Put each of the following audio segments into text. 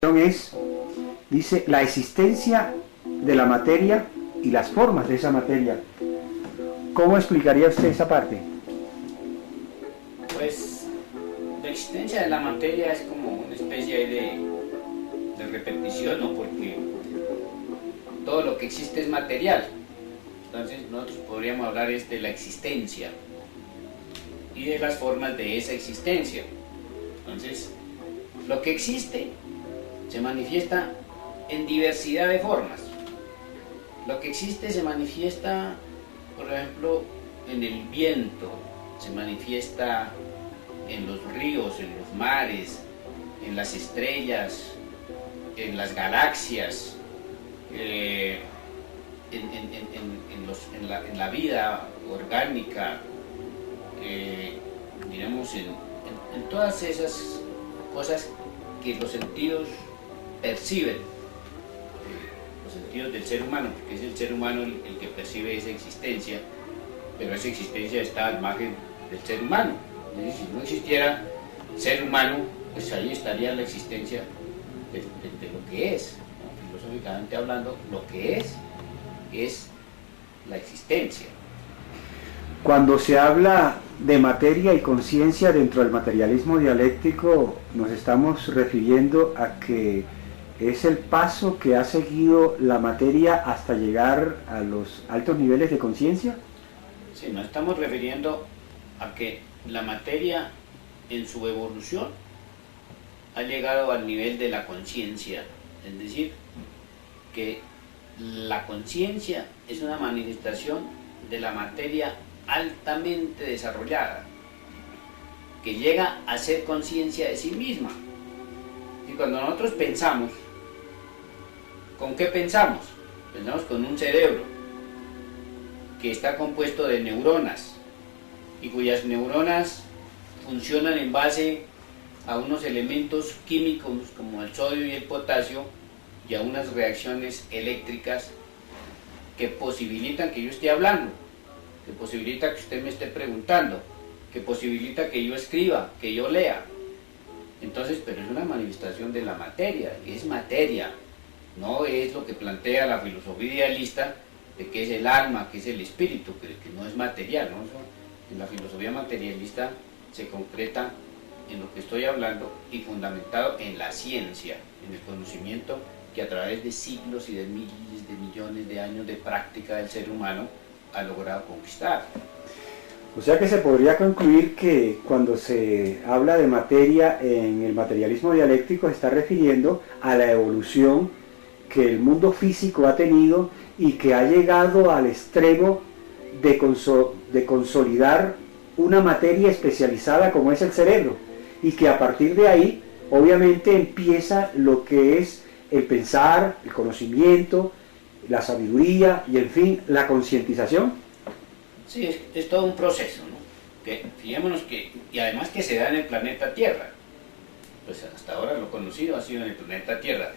Es, dice, la existencia de la materia y las formas de esa materia. ¿Cómo explicaría usted esa parte? Pues la existencia de la materia es como una especie de repetición, ¿no? Porque todo lo que existe es material. Entonces nosotros podríamos hablar de la existencia y de las formas de esa existencia. Entonces, lo que existe se manifiesta en diversidad de formas. Lo que existe se manifiesta, por ejemplo, en el viento, se manifiesta en los ríos, en los mares, en las estrellas, en las galaxias, en la vida orgánica, digamos, en todas esas cosas que los sentidos perciben, los sentidos del ser humano, porque es el ser humano el que percibe esa existencia, pero esa existencia está al margen del ser humano. Si no existiera ser humano, pues ahí estaría la existencia de lo que es, ¿no? Filosóficamente hablando, lo que es la existencia. Cuando se habla de materia y conciencia dentro del materialismo dialéctico, nos estamos refiriendo a que es el paso que ha seguido la materia hasta llegar a los altos niveles de conciencia. Sí, nos estamos refiriendo a que la materia en su evolución ha llegado al nivel de la conciencia, es decir, que la conciencia es una manifestación de la materia altamente desarrollada, que llega a ser conciencia de sí misma. Y cuando nosotros pensamos, ¿con qué pensamos? Pensamos con un cerebro que está compuesto de neuronas y cuyas neuronas funcionan en base a unos elementos químicos como el sodio y el potasio y a unas reacciones eléctricas que posibilitan que yo esté hablando, que posibilita que usted me esté preguntando, que posibilita que yo escriba, que yo lea. Entonces, pero es una manifestación de la materia, es materia, no es lo que plantea la filosofía idealista de que es el alma, que es el espíritu, que no es material, ¿no? Eso, en la filosofía materialista se concreta en lo que estoy hablando y fundamentado en la ciencia, en el conocimiento que a través de siglos y de miles de millones de años de práctica del ser humano ha logrado conquistar. O sea que se podría concluir que cuando se habla de materia en el materialismo dialéctico se está refiriendo a la evolución que el mundo físico ha tenido y que ha llegado al extremo de consolidar una materia especializada como es el cerebro, y que a partir de ahí obviamente empieza lo que es el pensar, el conocimiento, la sabiduría y en fin, la concientización. Sí, es todo un proceso, ¿no? Que, fijémonos que, y además que se da en el planeta Tierra, pues hasta ahora lo conocido ha sido en el planeta Tierra,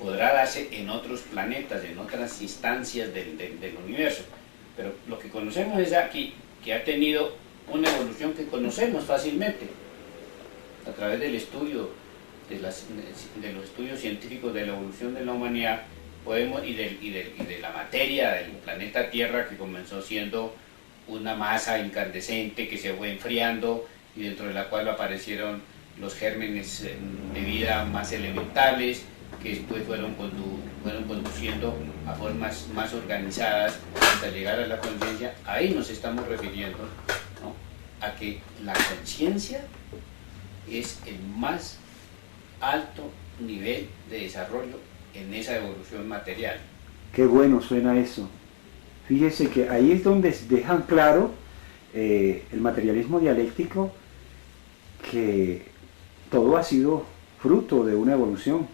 podrá darse en otros planetas, en otras instancias del universo, pero lo que conocemos es aquí, que ha tenido una evolución que conocemos fácilmente, a través del estudio, de los estudios científicos de la evolución de la humanidad, podemos, y de la materia del planeta Tierra, que comenzó siendo una masa incandescente que se fue enfriando y dentro de la cual aparecieron los gérmenes de vida más elementales, que después fueron conduciendo a formas más organizadas hasta llegar a la conciencia. Ahí nos estamos refiriendo, ¿no?, a que la conciencia es el más alto nivel de desarrollo en esa evolución material. Qué bueno suena eso. Fíjese que ahí es donde dejan claro el materialismo dialéctico, que todo ha sido fruto de una evolución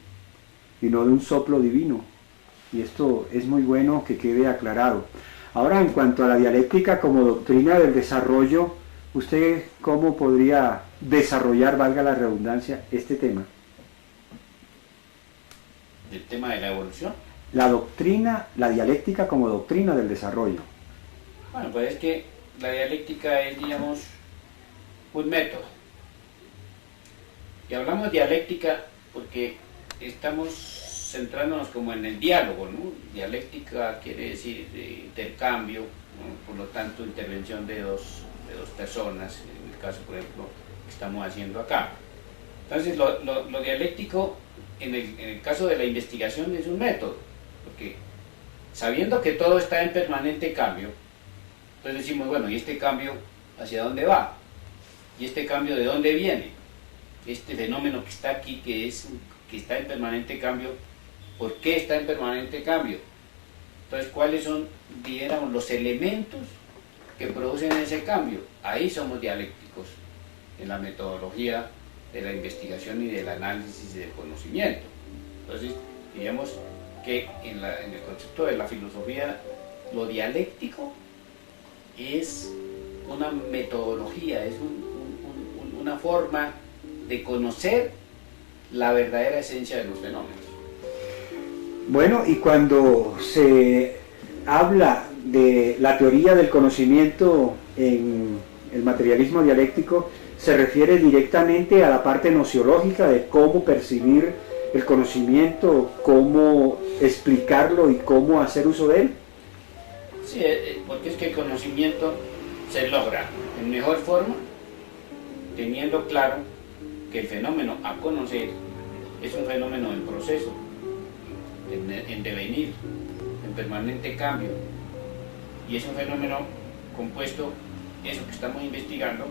y no de un soplo divino. Y esto es muy bueno que quede aclarado. Ahora, en cuanto a la dialéctica como doctrina del desarrollo, ¿usted cómo podría desarrollar, valga la redundancia, este tema? ¿El tema de la evolución? La doctrina, la dialéctica como doctrina del desarrollo. Bueno, pues es que la dialéctica es, digamos, un método. Y hablamos dialéctica porque estamos centrándonos como en el diálogo, ¿no? Dialéctica quiere decir intercambio, ¿no? Por lo tanto intervención de dos personas, en el caso por ejemplo que estamos haciendo acá. Entonces lo dialéctico en el caso de la investigación es un método, porque sabiendo que todo está en permanente cambio, entonces decimos, bueno, ¿y este cambio hacia dónde va? ¿Y este cambio de dónde viene? Este fenómeno que está aquí, que está en permanente cambio, ¿por qué está en permanente cambio? Entonces, ¿cuáles son, dijéramos, los elementos que producen ese cambio? Ahí somos dialécticos, en la metodología de la investigación y del análisis y del conocimiento. Entonces, diríamos que en el concepto de la filosofía, lo dialéctico es una metodología, es una forma de conocer la verdadera esencia de los fenómenos. Bueno, y cuando se habla de la teoría del conocimiento en el materialismo dialéctico, se refiere directamente a la parte nociológica de cómo percibir el conocimiento, cómo explicarlo y cómo hacer uso de él. Sí, porque es que el conocimiento se logra en mejor forma teniendo claro que el fenómeno a conocer es un fenómeno en proceso, en devenir, en permanente cambio, y es un fenómeno compuesto, eso que estamos investigando,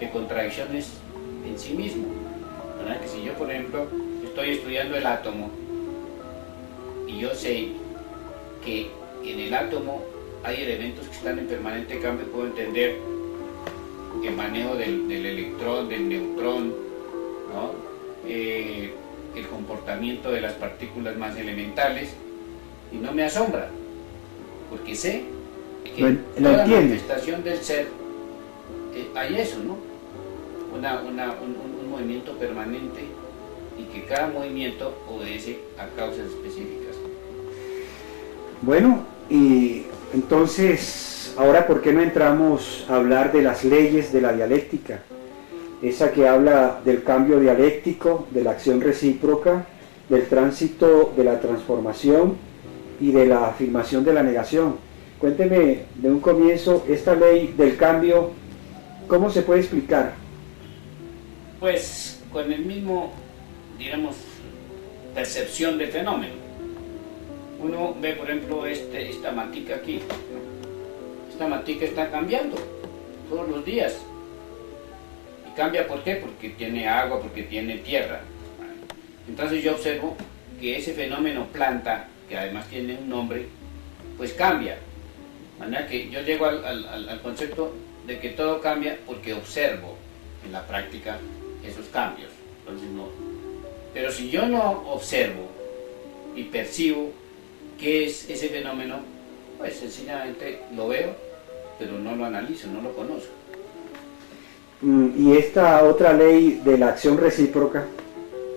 de contradicciones en sí mismo, ¿verdad? Que si yo, por ejemplo, estoy estudiando el átomo y yo sé que en el átomo hay elementos que están en permanente cambio, puedo entender el manejo del electrón, del neutrón, ¿no? El comportamiento de las partículas más elementales, y no me asombra, porque sé que en toda manifestación del ser hay eso, ¿no? Un movimiento permanente, y que cada movimiento obedece a causas específicas. Bueno, y entonces, ahora, ¿por qué no entramos a hablar de las leyes de la dialéctica? Esa que habla del cambio dialéctico, de la acción recíproca, del tránsito de la transformación y de la afirmación de la negación. Cuénteme de un comienzo, esta ley del cambio, ¿cómo se puede explicar? Pues con el mismo, digamos, percepción del fenómeno. Uno ve, por ejemplo, esta matica aquí, ¿no? Esta matica está cambiando todos los días. ¿Y cambia por qué? Porque tiene agua, porque tiene tierra. Entonces yo observo que ese fenómeno planta, que además tiene un nombre, pues cambia. De manera que yo llego al concepto de que todo cambia porque observo en la práctica esos cambios. Entonces no. Pero si yo no observo y percibo qué es ese fenómeno, pues sencillamente lo veo, pero no lo analizo, no lo conozco. Y esta otra ley de la acción recíproca.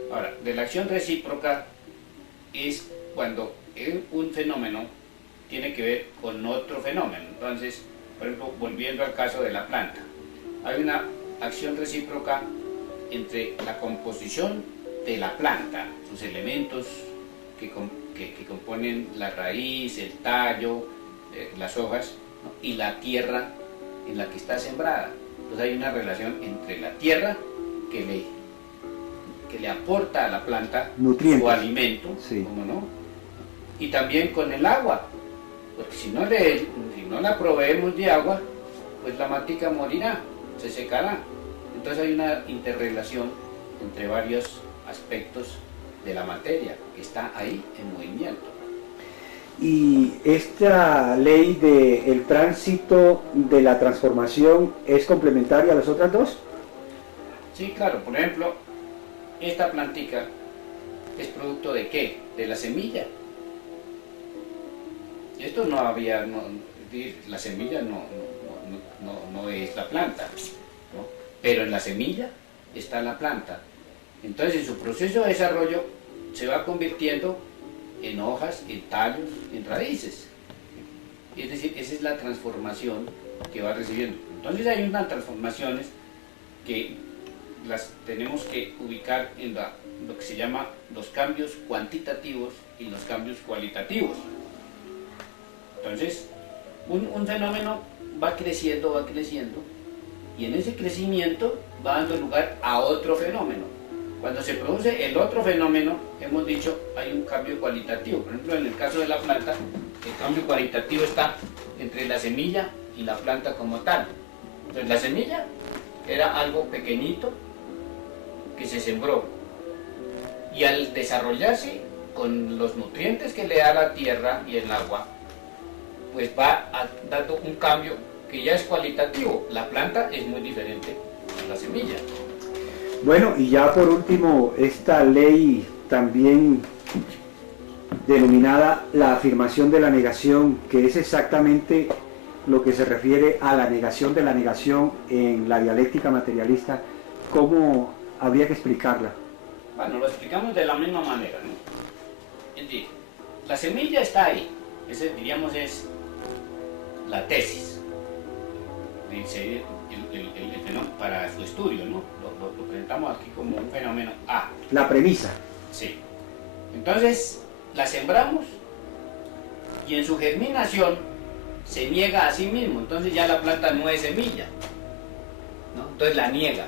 Ahora, de la acción recíproca es cuando un fenómeno tiene que ver con otro fenómeno. Entonces, por ejemplo, volviendo al caso de la planta, hay una acción recíproca entre la composición de la planta, sus elementos que componen la raíz, el tallo, las hojas, ¿no? Y la tierra en la que está sembrada. Entonces hay una relación entre la tierra que le aporta a la planta nutrientes, su alimento, sí. ¿Cómo no? Y también con el agua, porque si no la proveemos de agua, pues la matica morirá, se secará. Entonces hay una interrelación entre varios aspectos de la materia que está ahí en movimiento. Y esta ley del tránsito de la transformación es complementaria a las otras dos. Sí, claro. Por ejemplo, esta plantica es producto de ¿qué? De la semilla. Esto no había, la semilla no es la planta, ¿no? Pero en la semilla está la planta. Entonces en su proceso de desarrollo se va convirtiendo en hojas, en tallos, en raíces. Es decir, esa es la transformación que va recibiendo. Entonces hay unas transformaciones que las tenemos que ubicar en la lo que se llama los cambios cuantitativos y los cambios cualitativos. Entonces, un fenómeno va creciendo, y en ese crecimiento va dando lugar a otro fenómeno. Cuando se produce el otro fenómeno, hemos dicho, hay un cambio cualitativo. Por ejemplo, en el caso de la planta, el cambio cualitativo está entre la semilla y la planta como tal. Entonces, la semilla era algo pequeñito que se sembró, y al desarrollarse con los nutrientes que le da la tierra y el agua, pues va dando un cambio que ya es cualitativo. La planta es muy diferente a la semilla. Bueno, y ya por último, esta ley también denominada la afirmación de la negación, que es exactamente lo que se refiere a la negación de la negación en la dialéctica materialista, ¿cómo habría que explicarla? Bueno, lo explicamos de la misma manera, ¿no? Es decir, la semilla está ahí, ese, diríamos, es la tesis, el fenómeno para su estudio, ¿no? Lo presentamos aquí como un fenómeno A. La premisa. Sí. Entonces, la sembramos y en su germinación se niega a sí mismo, entonces ya la planta no es semilla, ¿no? Entonces la niega.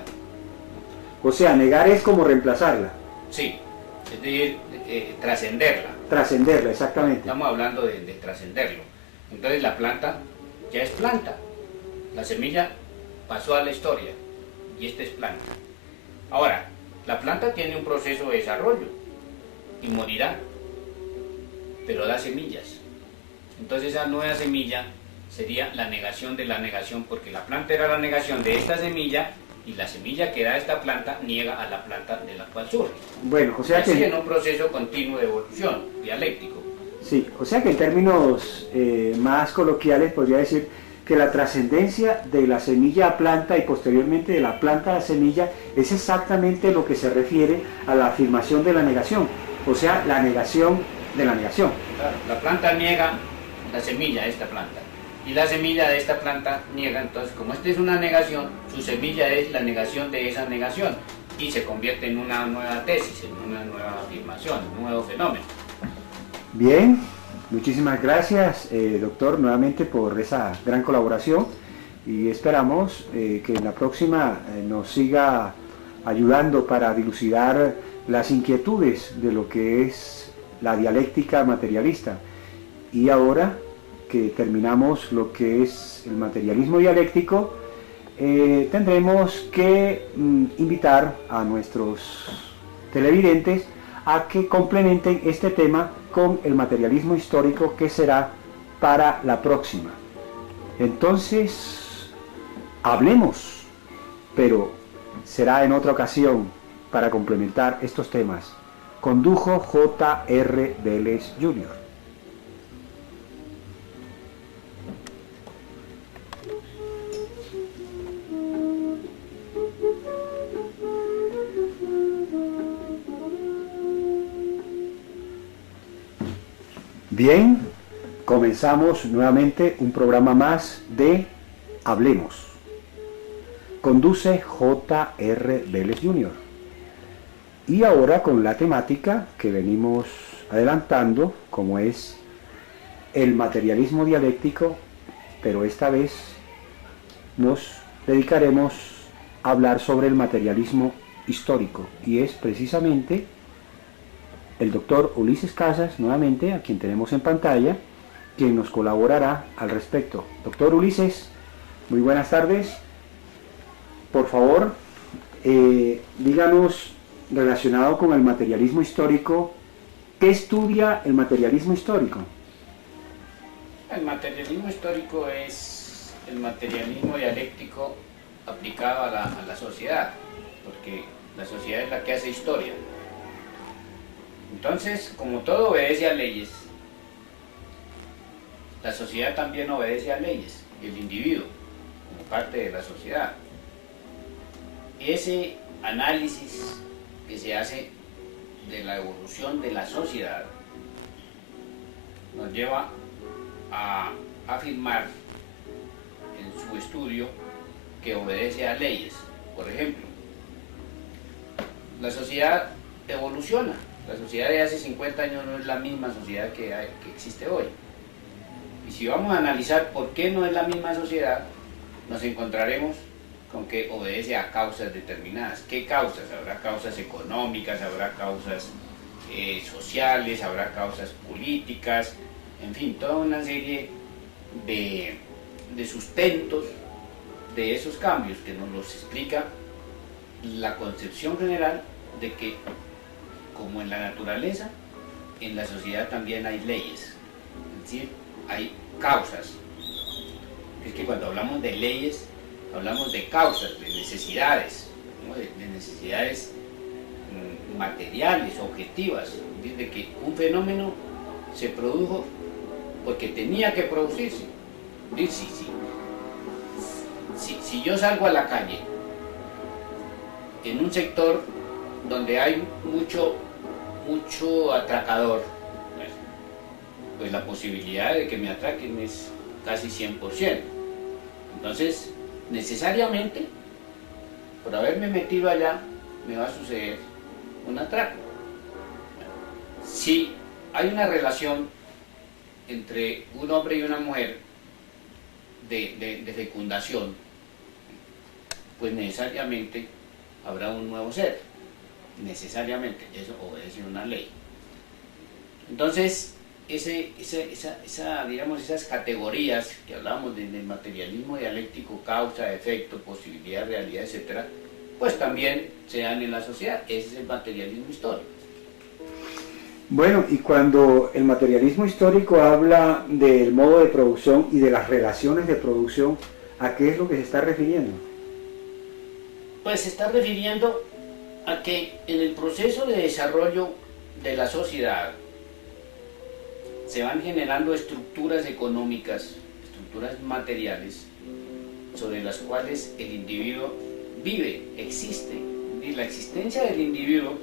O sea, negar es como reemplazarla. Sí, es decir, trascenderla. Trascenderla, exactamente. Estamos hablando de trascenderlo. Entonces la planta ya es planta. La semilla pasó a la historia y esta es planta. Ahora, la planta tiene un proceso de desarrollo y morirá, pero da semillas. Entonces esa nueva semilla sería la negación de la negación, porque la planta era la negación de esta semilla, y la semilla que da esta planta niega a la planta de la cual surge. Bueno, o sea así que... en un proceso continuo de evolución, dialéctico. Sí, o sea que en términos más coloquiales podría decir que la trascendencia de la semilla a planta y posteriormente de la planta a la semilla es exactamente lo que se refiere a la afirmación de la negación, o sea, la negación de la negación. Claro, la planta niega la semilla de esta planta, y la semilla de esta planta niega. Entonces, como esta es una negación, su semilla es la negación de esa negación, y se convierte en una nueva tesis, en una nueva afirmación, un nuevo fenómeno. Bien, muchísimas gracias, doctor, nuevamente por esa gran colaboración, y esperamos que en la próxima nos siga ayudando para dilucidar las inquietudes de lo que es la dialéctica materialista. Y ahora que terminamos lo que es el materialismo dialéctico, tendremos que invitar a nuestros televidentes a que complementen este tema con el materialismo histórico, que será para la próxima. Entonces, hablemos, pero será en otra ocasión para complementar estos temas. Condujo J.R. Vélez Jr. Bien, comenzamos nuevamente un programa más de Hablemos. Conduce J.R. Vélez Jr. Y ahora con la temática que venimos adelantando, como es el materialismo dialéctico, pero esta vez nos dedicaremos a hablar sobre el materialismo histórico, y es precisamente el doctor Ulises Casas, nuevamente, a quien tenemos en pantalla, quien nos colaborará al respecto. Doctor Ulises, muy buenas tardes. Por favor, díganos, relacionado con el materialismo histórico, ¿qué estudia el materialismo histórico? El materialismo histórico es el materialismo dialéctico aplicado a la sociedad, porque la sociedad es la que hace historia. Entonces, como todo obedece a leyes, la sociedad también obedece a leyes, el individuo, como parte de la sociedad. Ese análisis que se hace de la evolución de la sociedad nos lleva a afirmar en su estudio que obedece a leyes. Por ejemplo, la sociedad evoluciona. La sociedad de hace 50 años no es la misma sociedad que existe hoy. Y si vamos a analizar por qué no es la misma sociedad, nos encontraremos con que obedece a causas determinadas. ¿Qué causas? Habrá causas económicas, habrá causas sociales, habrá causas políticas, en fin, toda una serie de sustentos de esos cambios que nos los explica la concepción general de que, como en la naturaleza, en la sociedad también hay leyes, es decir, hay causas. Es que cuando hablamos de leyes, hablamos de causas, de necesidades, ¿no? de necesidades materiales, objetivas, de que un fenómeno se produjo porque tenía que producirse. Si yo salgo a la calle en un sector donde hay mucho atracador, pues la posibilidad de que me atraquen es casi 100%. Entonces, necesariamente, por haberme metido allá, me va a suceder un atraco. Si hay una relación entre un hombre y una mujer de fecundación, pues necesariamente habrá un nuevo ser. Necesariamente, eso obedece a una ley. Entonces, digamos, esas categorías que hablamos del materialismo dialéctico, causa, efecto, posibilidad, realidad, etcétera, pues también se dan en la sociedad. Ese es el materialismo histórico. Bueno, y cuando el materialismo histórico habla del modo de producción y de las relaciones de producción, ¿a qué es lo que se está refiriendo? Pues se está refiriendo a que en el proceso de desarrollo de la sociedad se van generando estructuras económicas, estructuras materiales, sobre las cuales el individuo vive, existe. Y la existencia del individuo,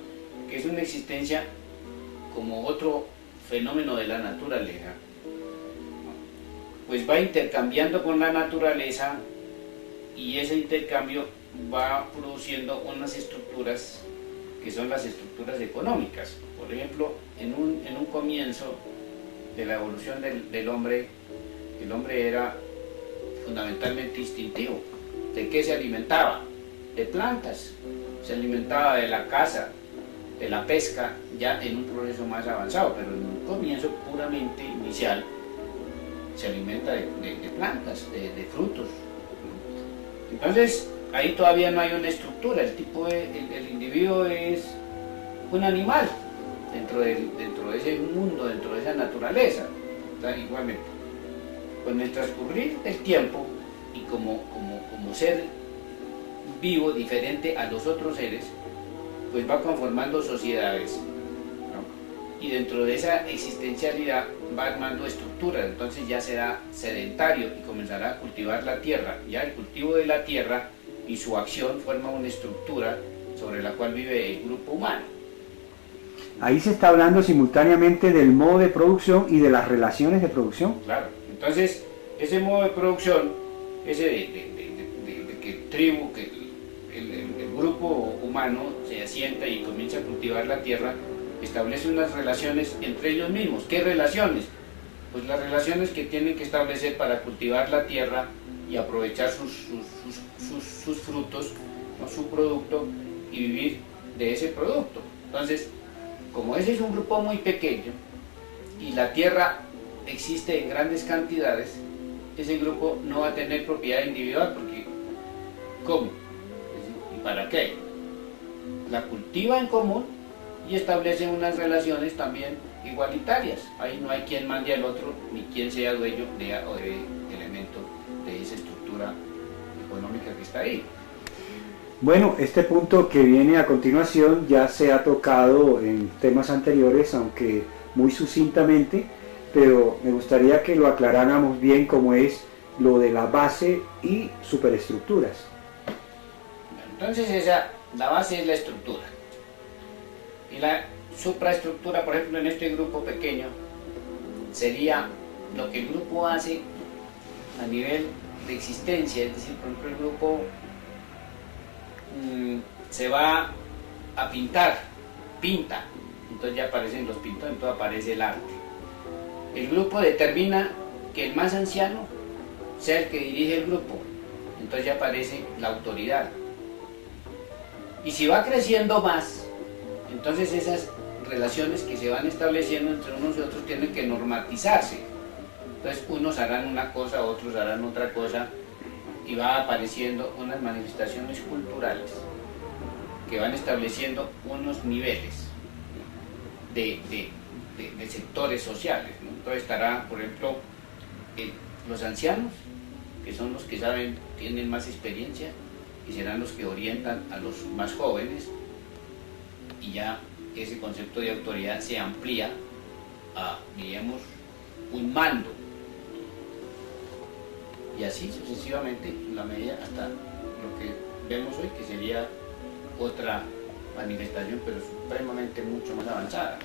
que es una existencia como otro fenómeno de la naturaleza, pues va intercambiando con la naturaleza, y ese intercambio va produciendo unas estructuras que son las estructuras económicas. Por ejemplo, en un comienzo de la evolución del hombre, el hombre era fundamentalmente instintivo. ¿De qué se alimentaba? De plantas. Se alimentaba de la caza, de la pesca, ya en un proceso más avanzado, pero en un comienzo puramente inicial se alimenta de plantas, de frutos. Entonces, ahí todavía no hay una estructura. El individuo es un animal dentro de ese mundo, dentro de esa naturaleza. Entonces, igualmente, con el transcurrir del tiempo y como ser vivo diferente a los otros seres, pues va conformando sociedades, ¿no? Y dentro de esa existencialidad va armando estructuras. Entonces ya será sedentario y comenzará a cultivar la tierra. Ya el cultivo de la tierra y su acción forma una estructura sobre la cual vive el grupo humano. Ahí se está hablando simultáneamente del modo de producción y de las relaciones de producción. Claro, entonces ese modo de producción, ese de que tribu, que el grupo humano se asienta y comienza a cultivar la tierra, establece unas relaciones entre ellos mismos. ¿Qué relaciones? Pues las relaciones que tienen que establecer para cultivar la tierra y aprovechar sus frutos, ¿no? Su producto, y vivir de ese producto. Entonces, como ese es un grupo muy pequeño y la tierra existe en grandes cantidades, ese grupo no va a tener propiedad individual, porque ¿cómo? ¿Y para qué? La cultiva en común y establece unas relaciones también igualitarias. Ahí no hay quien mande al otro, ni quien sea dueño de elementos de esa estructura económica que está ahí. Bueno, este punto que viene a continuación ya se ha tocado en temas anteriores, aunque muy sucintamente, pero me gustaría que lo aclaráramos bien, como es lo de la base y superestructuras. Entonces la base es la estructura. Y la supraestructura, por ejemplo, en este grupo pequeño, sería lo que el grupo hace a nivel de existencia. Es decir, por ejemplo, el grupo se va a pintar, pinta, entonces ya aparecen los pintores, entonces aparece el arte. El grupo determina que el más anciano sea el que dirige el grupo, entonces ya aparece la autoridad. Y si va creciendo más, entonces esas relaciones que se van estableciendo entre unos y otros tienen que normatizarse. Entonces unos harán una cosa, otros harán otra cosa, y va apareciendo unas manifestaciones culturales que van estableciendo unos niveles de sectores sociales, ¿no? Entonces estará, por ejemplo, los ancianos, que son los que saben, tienen más experiencia, y serán los que orientan a los más jóvenes, y ya ese concepto de autoridad se amplía a, diríamos, un mando, y así sucesivamente, en la medida hasta lo que vemos hoy, que sería otra manifestación, pero supremamente mucho más avanzada.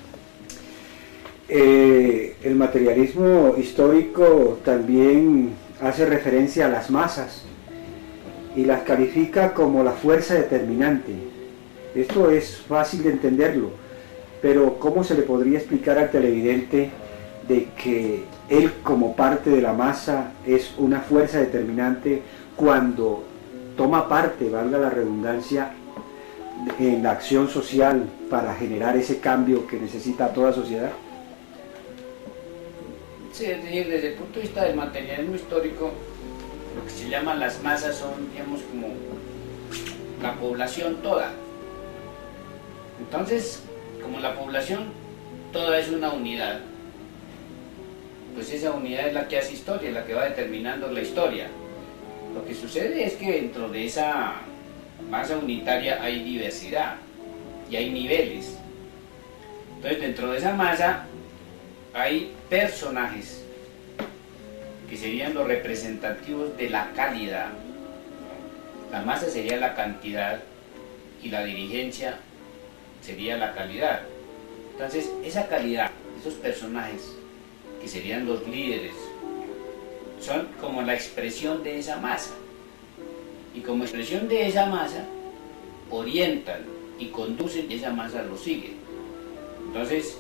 El materialismo histórico también hace referencia a las masas y las califica como la fuerza determinante. Esto es fácil de entenderlo, pero ¿cómo se le podría explicar al televidente de que él como parte de la masa es una fuerza determinante cuando toma parte, valga la redundancia, en la acción social para generar ese cambio que necesita toda sociedad? Sí, es decir, desde el punto de vista del materialismo histórico, lo que se llaman las masas son, digamos, como la población toda. Entonces, como la población toda es una unidad, pues esa unidad es la que hace historia, la que va determinando la historia. Lo que sucede es que dentro de esa masa unitaria hay diversidad y hay niveles. Entonces, dentro de esa masa hay personajes que serían los representativos de la calidad. La masa sería la cantidad y la dirigencia sería la calidad. Entonces, esa calidad, esos personajes que serían los líderes, son como la expresión de esa masa. Y como expresión de esa masa, orientan y conducen y esa masa lo sigue. Entonces,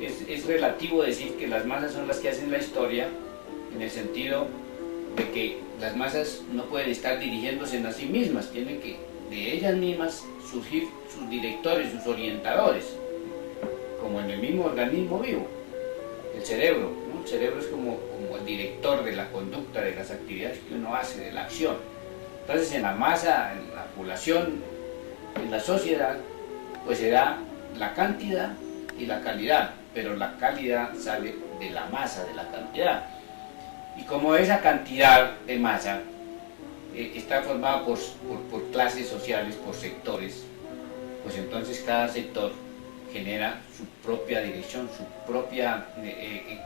es relativo decir que las masas son las que hacen la historia, en el sentido de que las masas no pueden estar dirigiéndose en a sí mismas, tienen que de ellas mismas surgir sus directores, sus orientadores, como en el mismo organismo vivo, el cerebro, ¿no? El cerebro es como el director de la conducta, de las actividades que uno hace, de la acción. Entonces en la masa, en la población, en la sociedad, pues se da la cantidad y la calidad, pero la calidad sale de la masa, de la cantidad. Y como esa cantidad de masa está formada por clases sociales, por sectores, pues entonces cada sector genera su propia dirección, su propia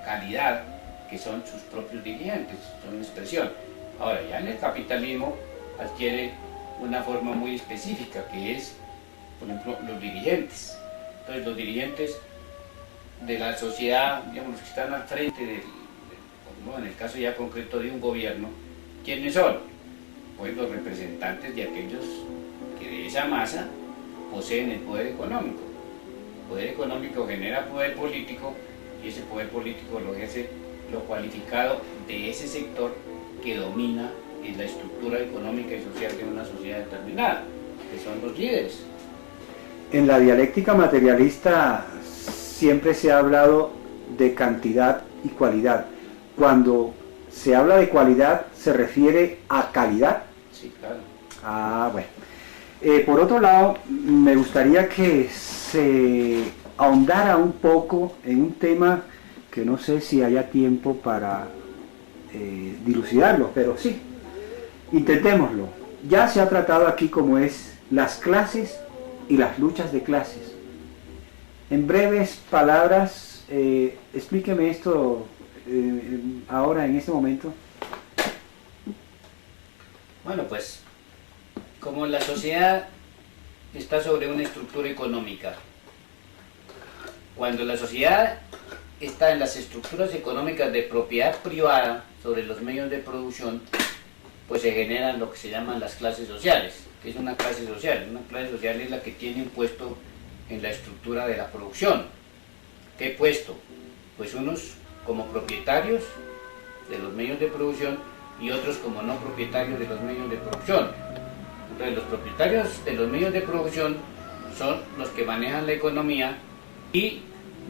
calidad, que son sus propios dirigentes, son expresión. Ahora, ya en el capitalismo adquiere una forma muy específica, que es, por ejemplo, los dirigentes. Entonces, los dirigentes de la sociedad, digamos, los que están al frente en el caso ya concreto de un gobierno, ¿quiénes son? Pues los representantes de aquellos que de esa masa poseen el poder económico. El poder económico genera poder político, y ese poder político lo ejerce lo cualificado de ese sector que domina en la estructura económica y social de una sociedad determinada, que son los líderes. En la dialéctica materialista siempre se ha hablado de cantidad y cualidad. Cuando se habla de cualidad, ¿se refiere a calidad? Sí, claro. Ah, bueno. Por otro lado, me gustaría que se ahondara un poco en un tema que no sé si haya tiempo para dilucidarlo, pero sí, intentémoslo. Ya se ha tratado aquí como es las clases y las luchas de clases. En breves palabras, explíqueme esto ahora, en este momento. Bueno, pues, como la sociedad está sobre una estructura económica, cuando la sociedad está en las estructuras económicas de propiedad privada sobre los medios de producción, pues se generan lo que se llaman las clases sociales. ¿Qué es una clase social? Una clase social es la que tiene un puesto en la estructura de la producción. ¿Qué puesto? Pues unos como propietarios de los medios de producción y otros como no propietarios de los medios de producción. Entonces los propietarios de los medios de producción son los que manejan la economía y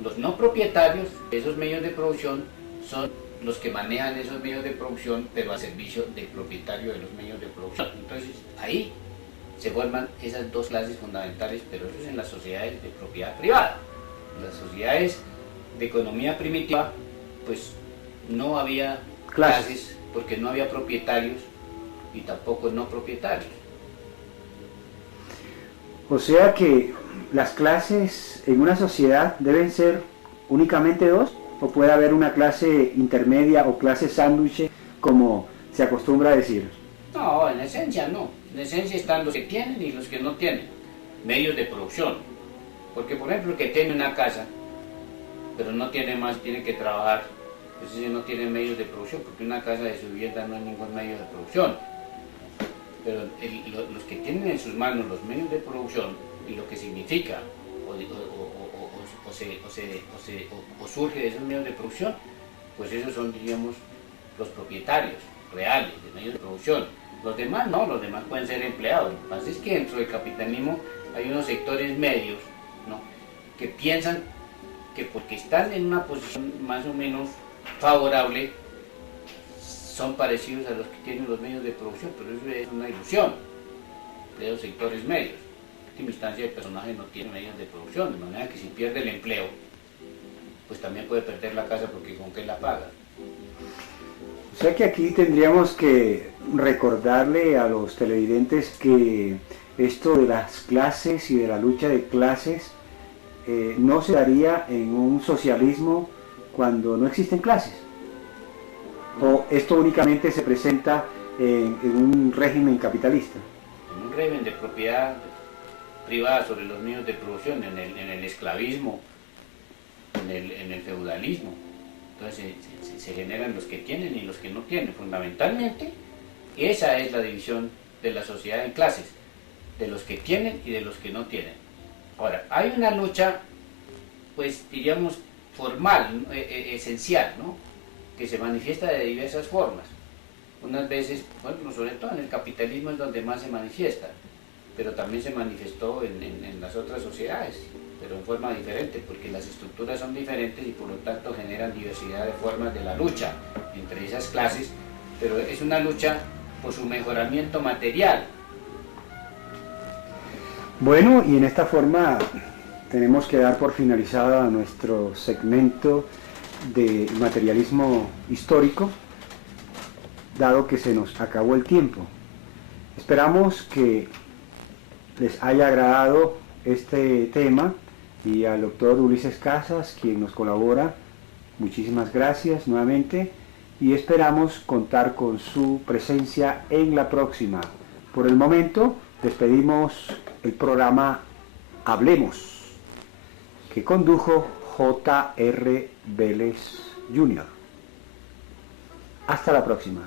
los no propietarios de esos medios de producción son los que manejan esos medios de producción pero a servicio del propietario de los medios de producción. Entonces ahí se forman esas dos clases fundamentales, pero eso es en las sociedades de propiedad privada. En las sociedades de economía primitiva pues no había clases porque no había propietarios y tampoco no propietarios. O sea que las clases en una sociedad deben ser únicamente dos, o puede haber una clase intermedia o clase sándwich, como se acostumbra a decir. No, en esencia no. En esencia están los que tienen y los que no tienen medios de producción. Porque por ejemplo el que tiene una casa, pero no tiene más, tiene que trabajar, pues ese no tiene medios de producción, porque una casa de su vivienda no hay ningún medio de producción. Pero los que tienen en sus manos los medios de producción y lo que significa o surge de esos medios de producción, pues esos son, diríamos, los propietarios reales de medios de producción. Los demás no, los demás pueden ser empleados. Lo que pasa es que dentro del capitalismo hay unos sectores medios, ¿no?, que piensan que porque están en una posición más o menos favorable, son parecidos a los que tienen los medios de producción, pero eso es una ilusión de los sectores medios. En última instancia el personaje no tiene medios de producción, de manera que si pierde el empleo, pues también puede perder la casa porque con qué la paga. O sea que aquí tendríamos que recordarle a los televidentes que esto de las clases y de la lucha de clases no se daría en un socialismo cuando no existen clases. ¿O esto únicamente se presenta en un régimen capitalista? En un régimen de propiedad privada sobre los medios de producción, en el esclavismo, en el feudalismo. Entonces se generan los que tienen y los que no tienen, fundamentalmente. Y esa es la división de la sociedad en clases, de los que tienen y de los que no tienen. Ahora, hay una lucha, pues diríamos, formal, esencial, ¿no?, que se manifiesta de diversas formas. Unas veces, bueno, sobre todo en el capitalismo es donde más se manifiesta, pero también se manifestó en las otras sociedades, pero en forma diferente, porque las estructuras son diferentes y por lo tanto generan diversidad de formas de la lucha entre esas clases, pero es una lucha por su mejoramiento material. Bueno, y en esta forma tenemos que dar por finalizado nuestro segmento de materialismo histórico, dado que se nos acabó el tiempo. Esperamos que les haya agradado este tema, y al doctor Ulises Casas, quien nos colabora, muchísimas gracias nuevamente, y esperamos contar con su presencia en la próxima. Por el momento despedimos el programa Hablemos, que condujo J.R. Vélez Jr. Hasta la próxima.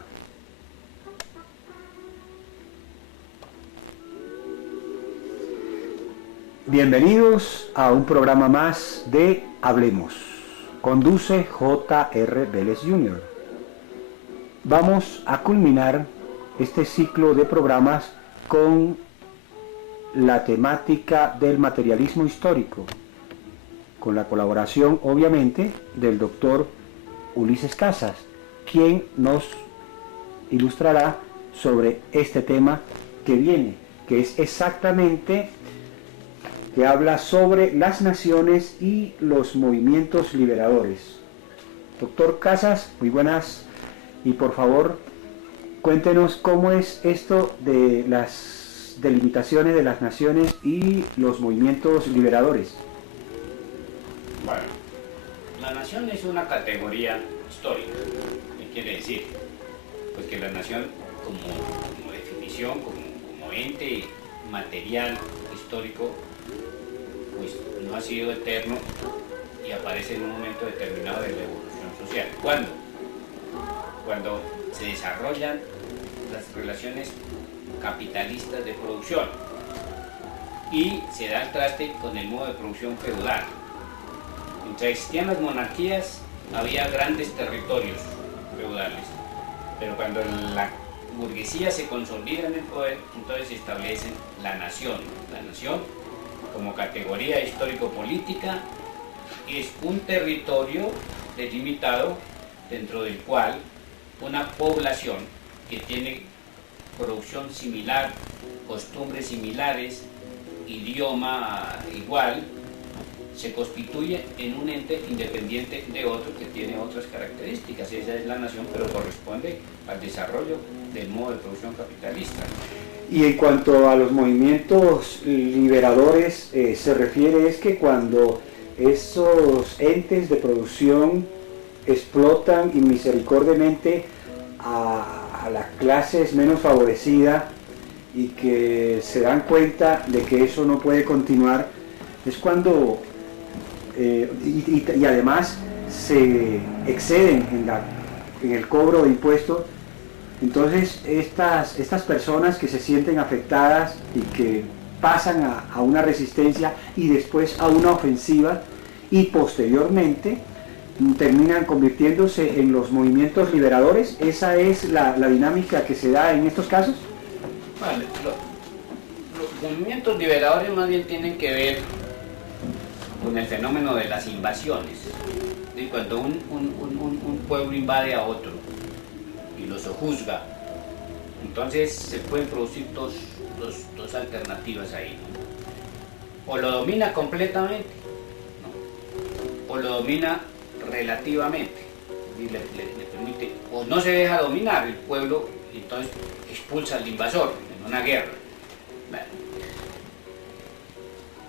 Bienvenidos a un programa más de Hablemos. Conduce J.R. Vélez Jr. Vamos a culminar este ciclo de programas con la temática del materialismo histórico, con la colaboración, obviamente, del doctor Ulises Casas, quien nos ilustrará sobre este tema que viene, que es exactamente, que habla sobre las naciones y los movimientos liberadores. Doctor Casas, muy buenas, y por favor, cuéntenos cómo es esto de las delimitaciones de las naciones y los movimientos liberadores. Bueno, la nación es una categoría histórica. ¿Qué quiere decir? Pues que la nación, como definición, como ente material histórico, pues no ha sido eterno y aparece en un momento determinado de la evolución social. ¿Cuándo? Cuando se desarrollan las relaciones capitalistas de producción. y se da el traste con el modo de producción feudal. Mientras existían las monarquías, había grandes territorios feudales, pero cuando la burguesía se consolida en el poder, entonces se establece la nación. La nación, como categoría histórico-política, es un territorio delimitado dentro del cual una población que tiene producción similar, costumbres similares, idioma igual, se constituye en un ente independiente de otro que tiene otras características. Esa es la nación, pero corresponde al desarrollo del modo de producción capitalista. Y en cuanto a los movimientos liberadores se refiere, es que cuando esos entes de producción explotan inmisericordiamente a las clases menos favorecidas y que se dan cuenta de que eso no puede continuar, es cuando y además se exceden en el cobro de impuestos. Entonces estas personas que se sienten afectadas y que pasan a una resistencia y después a una ofensiva y posteriormente terminan convirtiéndose en los movimientos liberadores. ¿Esa es la dinámica que se da en estos casos? Vale, los movimientos liberadores más bien tienen que ver con el fenómeno de las invasiones. Y cuando un pueblo invade a otro y lo sojuzga, entonces se pueden producir dos alternativas ahí, ¿no? O lo domina completamente, ¿no? O lo domina relativamente y le permite, o no se deja dominar el pueblo y entonces expulsa al invasor en una guerra. Bueno.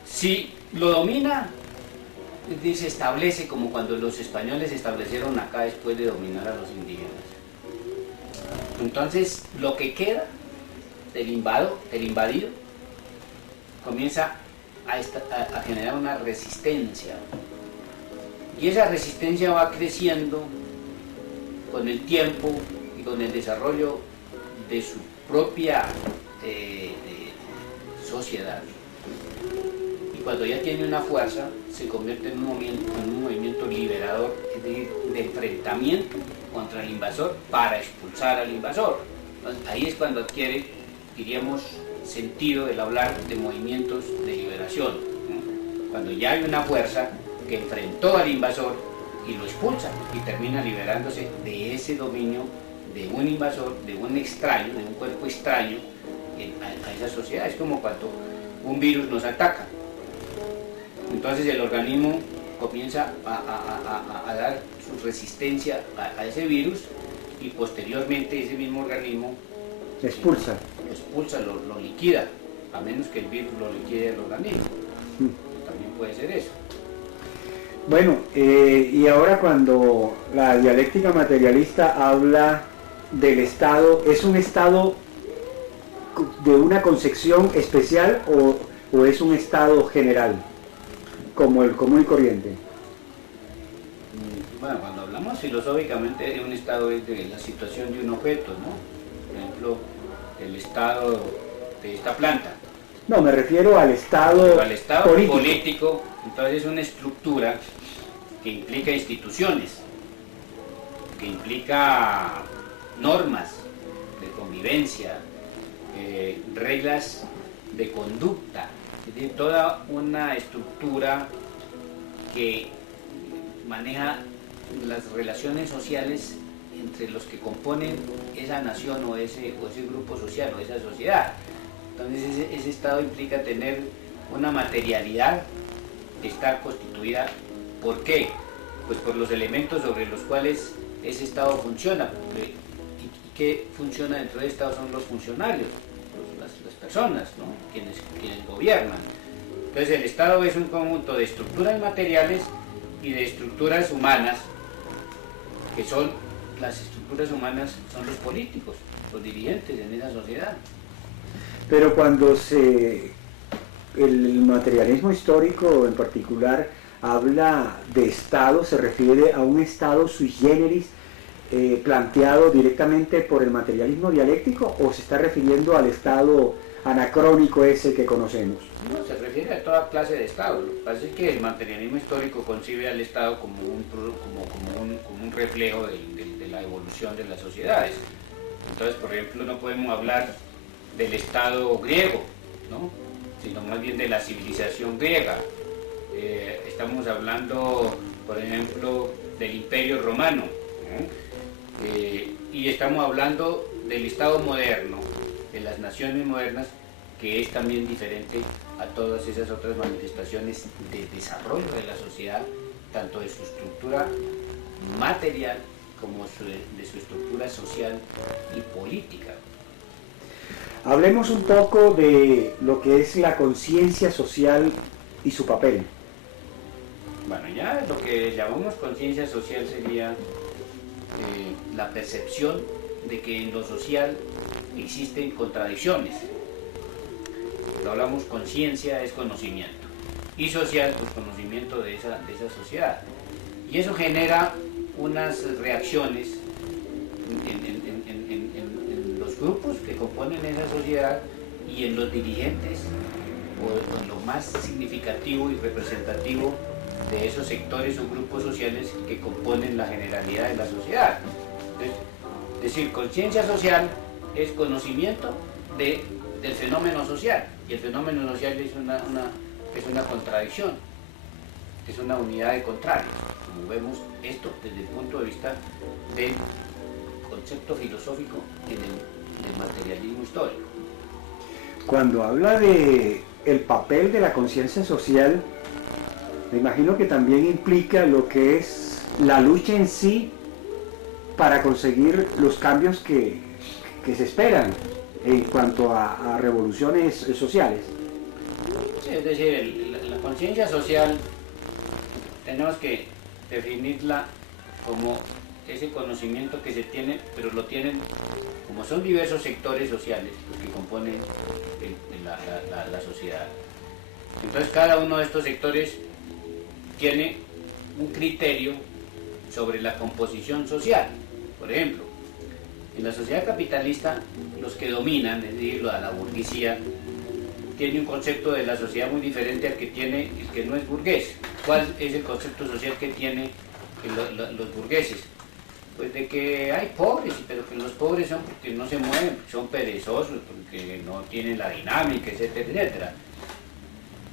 Si lo domina, se establece como cuando los españoles se establecieron acá después de dominar a los indígenas. Entonces lo que queda del invadido comienza a generar una resistencia, y esa resistencia va creciendo con el tiempo y con el desarrollo de su propia sociedad. Y cuando ya tiene una fuerza, se convierte en un movimiento liberador, es decir, de enfrentamiento contra el invasor para expulsar al invasor. Entonces, ahí es cuando adquiere, diríamos, sentido el hablar de movimientos de liberación, ¿no? Cuando ya hay una fuerza que enfrentó al invasor y lo expulsa y termina liberándose de ese dominio de un invasor, de un extraño, de un cuerpo extraño a esa sociedad. Es como cuando un virus nos ataca. Entonces el organismo comienza a dar su resistencia a ese virus y posteriormente ese mismo organismo expulsa, lo liquida, a menos que el virus lo liquide el organismo. También puede ser eso. Bueno, y ahora cuando la dialéctica materialista habla del Estado, ¿es un Estado de una concepción especial o es un Estado general, como el común y corriente? Bueno, cuando hablamos filosóficamente de un Estado es de la situación de un objeto, ¿no? Por ejemplo, el estado de esta planta. No, me refiero al Estado, político. Entonces es una estructura que implica instituciones, que implica normas de convivencia, reglas de conducta, es decir, toda una estructura que maneja las relaciones sociales entre los que componen esa nación o ese grupo social o esa sociedad. Entonces ese Estado implica tener una materialidad que está constituida. ¿Por qué? Pues por los elementos sobre los cuales ese Estado funciona. ¿Y qué funciona dentro del Estado? Son los funcionarios, las personas, ¿no? quienes gobiernan. Entonces el Estado es un conjunto de estructuras materiales y de estructuras humanas, que son las estructuras humanas, son los políticos, los dirigentes en esa sociedad. Pero cuando el materialismo histórico en particular habla de Estado, se refiere a un Estado sui generis planteado directamente por el materialismo dialéctico, o se está refiriendo al Estado anacrónico ese que conocemos. No, se refiere a toda clase de Estado. Lo que pasa es que el materialismo histórico concibe al Estado como un reflejo de la evolución de las sociedades. Entonces, por ejemplo, no podemos hablar del Estado griego, ¿no? Sino más bien de la civilización griega. Estamos hablando, por ejemplo, del Imperio Romano, ¿no? Y estamos hablando del Estado moderno, de las naciones modernas, que es también diferente a todas esas otras manifestaciones de desarrollo de la sociedad, tanto de su estructura material como de su estructura social y política. Hablemos un poco de lo que es la conciencia social y su papel. Bueno, ya lo que llamamos conciencia social sería la percepción de que en lo social existen contradicciones. Cuando hablamos conciencia es conocimiento y social pues conocimiento de esa sociedad, y eso genera unas reacciones en los grupos que componen esa sociedad y en los dirigentes o en lo más significativo y representativo de esos sectores o grupos sociales que componen la generalidad de la sociedad. Entonces, es decir, conciencia social es conocimiento del fenómeno social, y el fenómeno social es una contradicción, es una unidad de contrarios, como vemos esto desde el punto de vista del concepto filosófico y del materialismo histórico. Cuando habla de el papel de la conciencia social, me imagino que también implica lo que es la lucha en sí para conseguir los cambios que se esperan en cuanto a revoluciones sociales. Sí, es decir, la conciencia social tenemos que definirla como ese conocimiento que se tiene, pero lo tienen, como son diversos sectores sociales los que componen la sociedad. Entonces cada uno de estos sectores tiene un criterio sobre la composición social. Por ejemplo, en la sociedad capitalista, los que dominan, es decir, la burguesía, tiene un concepto de la sociedad muy diferente al que tiene el que no es burgués. ¿Cuál es el concepto social que tienen los burgueses? Pues de que hay pobres, pero que los pobres son porque no se mueven, porque son perezosos, porque no tienen la dinámica, etcétera, etcétera.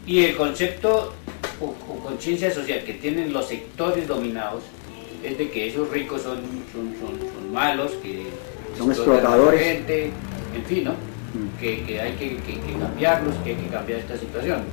Y el concepto o conciencia social que tienen los sectores dominados es de que esos ricos son malos, que son explotadores, gente, en fin, ¿no? Que hay que cambiarlos, que hay que cambiar esta situación.